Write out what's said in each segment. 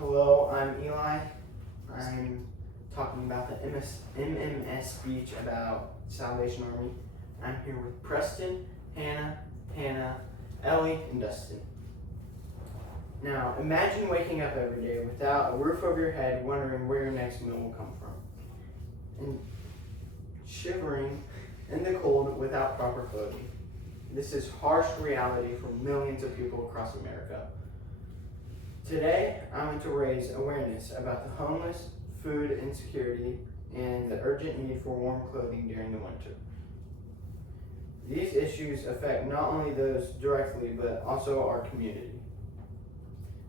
Hello, I'm Eli. I'm talking about the MMS speech about Salvation Army. I'm here with Preston, Hannah, Ellie, and Dustin. Now, imagine waking up every day without a roof over your head, wondering where your next meal will come from, and shivering in the cold without proper clothing. This is harsh reality for millions of people across America. Today, I want to raise awareness about the homeless, food insecurity, and the urgent need for warm clothing during the winter. These issues affect not only those directly, but also our community.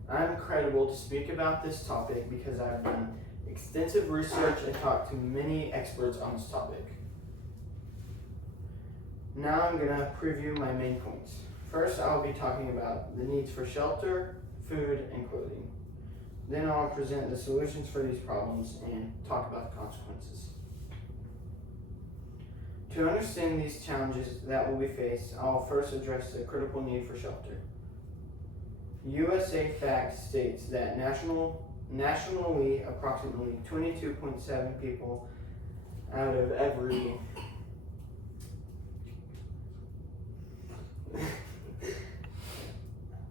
I'm credible to speak about this topic because I've done extensive research and talked to many experts on this topic. Now I'm going to preview my main points. First, I'll be talking about the needs for shelter, food, and clothing. Then I'll present the solutions for these problems and talk about the consequences. To understand these challenges that will be faced, I'll first address the critical need for shelter. USA Facts states that nationally approximately 22.7 people out of every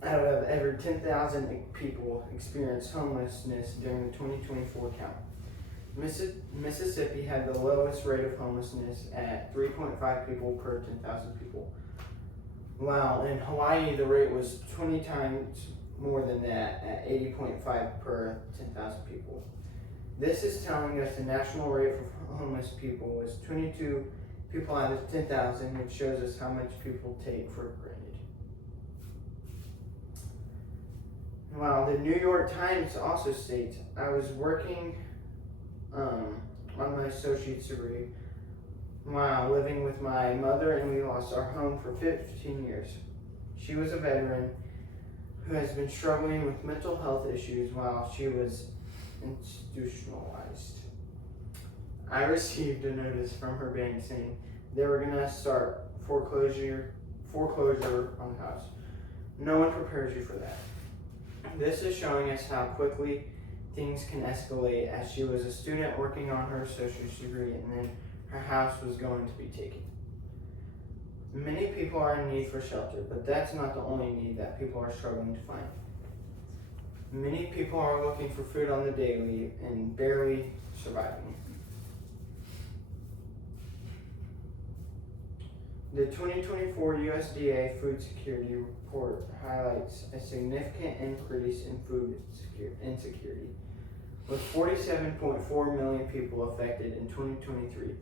out of every 10,000 people experienced homelessness during the 2024 count. Mississippi had the lowest rate of homelessness at 3.5 people per 10,000 people. While in Hawaii, the rate was 20 times more than that at 80.5 per 10,000 people. This is telling us the national rate for homeless people was 22 people out of 10,000, which shows us how much people take for granted. Well, the New York Times also states, I was working on my associate's degree while living with my mother, and we lost our home for 15 years. She was a veteran who has been struggling with mental health issues while she was institutionalized. I received a notice from her bank saying they were going to start foreclosure on the house. No one prepares you for that. This is showing us how quickly things can escalate, as she was a student working on her associate's degree and then her house was going to be taken. Many people are in need for shelter, but that's not the only need that people are struggling to find. Many people are looking for food on the daily and barely surviving. The 2024 USDA Food Security Report highlights a significant increase in food insecurity, with 47.4 million people affected in 2023,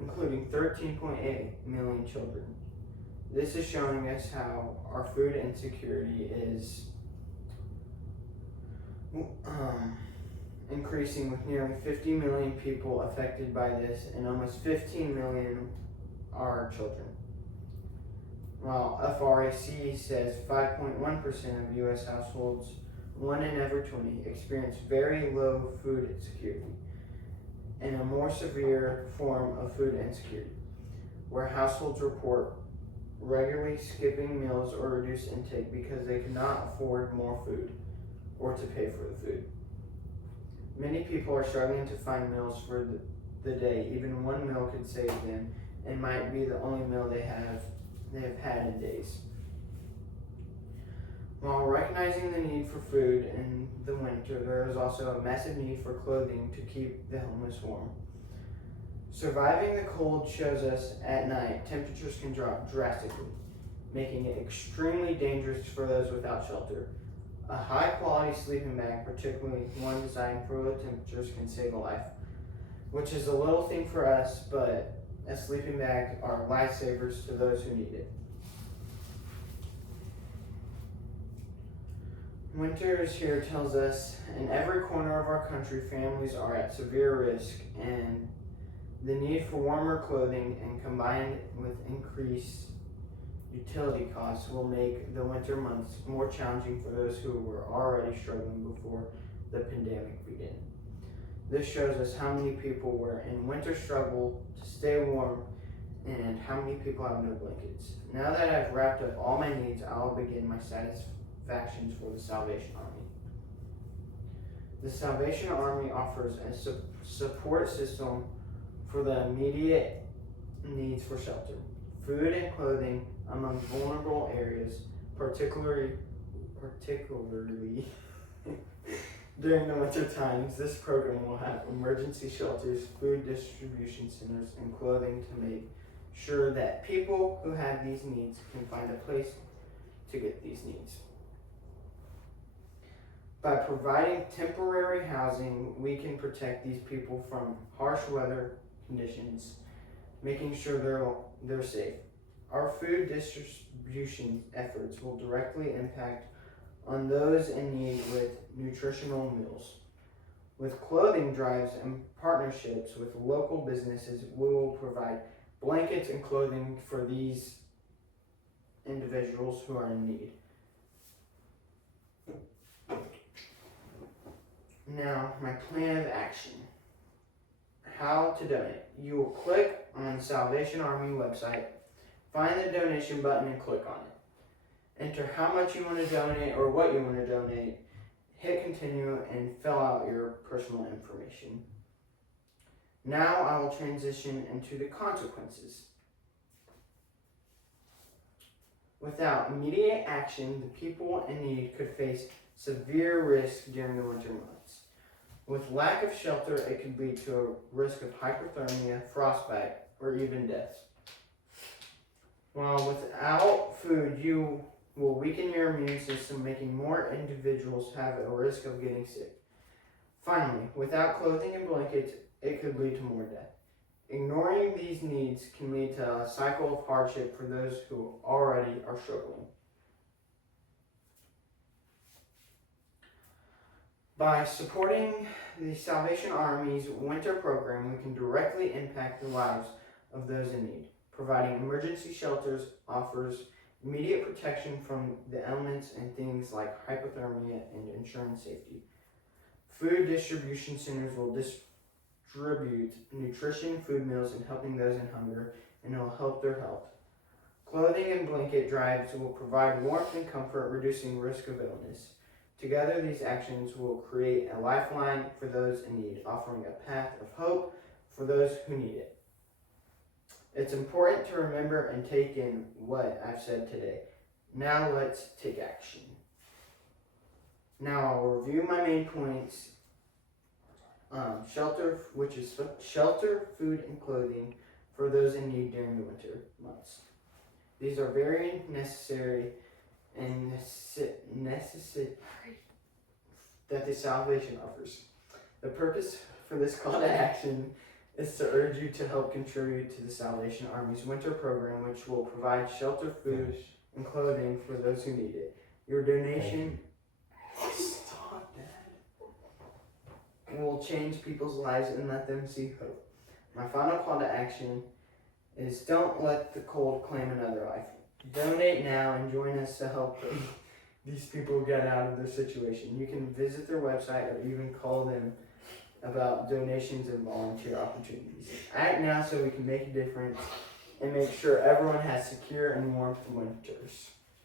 including 13.8 million children. This is showing us how our food insecurity is increasing, with nearly 50 million people affected by this, and almost 15 million are children. While FRAC says 5.1% of U.S. households, 1 in every 20, experience very low food insecurity, and a more severe form of food insecurity, where households report regularly skipping meals or reduced intake because they cannot afford more food or to pay for the food. Many people are struggling to find meals for the day. Even one meal could save them and might be the only meal they have had in days. While recognizing the need for food in the winter, there is also a massive need for clothing to keep the homeless warm. Surviving the cold shows us at night temperatures can drop drastically, making it extremely dangerous for those without shelter. A high quality sleeping bag, particularly one designed for low temperatures, can save a life, which is a little thing for us, but sleeping bags are lifesavers to those who need it. Winter is here tells us in every corner of our country families are at severe risk, and the need for warmer clothing and combined with increased utility costs will make the winter months more challenging for those who were already struggling before the pandemic began. This shows us how many people were in winter struggle to stay warm and how many people have no blankets. Now that I've wrapped up all my needs, I'll begin my satisfactions for the Salvation Army. The Salvation Army offers a support system for the immediate needs for shelter, food and clothing among vulnerable areas, particularly during the winter times. This program will have emergency shelters, food distribution centers, and clothing to make sure that people who have these needs can find a place to get these needs. By providing temporary housing, we can protect these people from harsh weather conditions, making sure they're safe. Our food distribution efforts will directly impact on those in need with nutritional meals. With clothing drives and partnerships with local businesses, we will provide blankets and clothing for these individuals who are in need. Now, my plan of action. How to donate. You will click on the Salvation Army website, find the donation button and click on it. Enter how much you want to donate or what you want to donate, hit continue, and fill out your personal information. Now I will transition into the consequences. Without immediate action, the people in need could face severe risk during the winter months. With lack of shelter, it could lead to a risk of hypothermia, frostbite, or even death. While without food, you will weaken your immune system, making more individuals have a risk of getting sick. Finally, without clothing and blankets, it could lead to more death. Ignoring these needs can lead to a cycle of hardship for those who already are struggling. By supporting the Salvation Army's winter program, we can directly impact the lives of those in need. Providing emergency shelters offers immediate protection from the elements and things like hypothermia and insurance safety. Food distribution centers will distribute nutrition, food meals, and helping those in hunger, and it will help their health. Clothing and blanket drives will provide warmth and comfort, reducing risk of illness. Together, these actions will create a lifeline for those in need, offering a path of hope for those who need it. It's important to remember and take in what I've said today. Now let's take action. Now I'll review my main points. Shelter, which is shelter, food, and clothing for those in need during the winter months. These are very necessary and necessary that the Salvation offers. The purpose for this call to action is to urge you to help contribute to the Salvation Army's winter program, which will provide shelter, food, and clothing for those who need it. Your donation will change people's lives and let them see hope. My final call to action is don't let the cold claim another life. Donate now and join us to help these people get out of their situation. You can visit their website or even call them about donations and volunteer opportunities. Act now so we can make a difference and make sure everyone has secure and warm winters.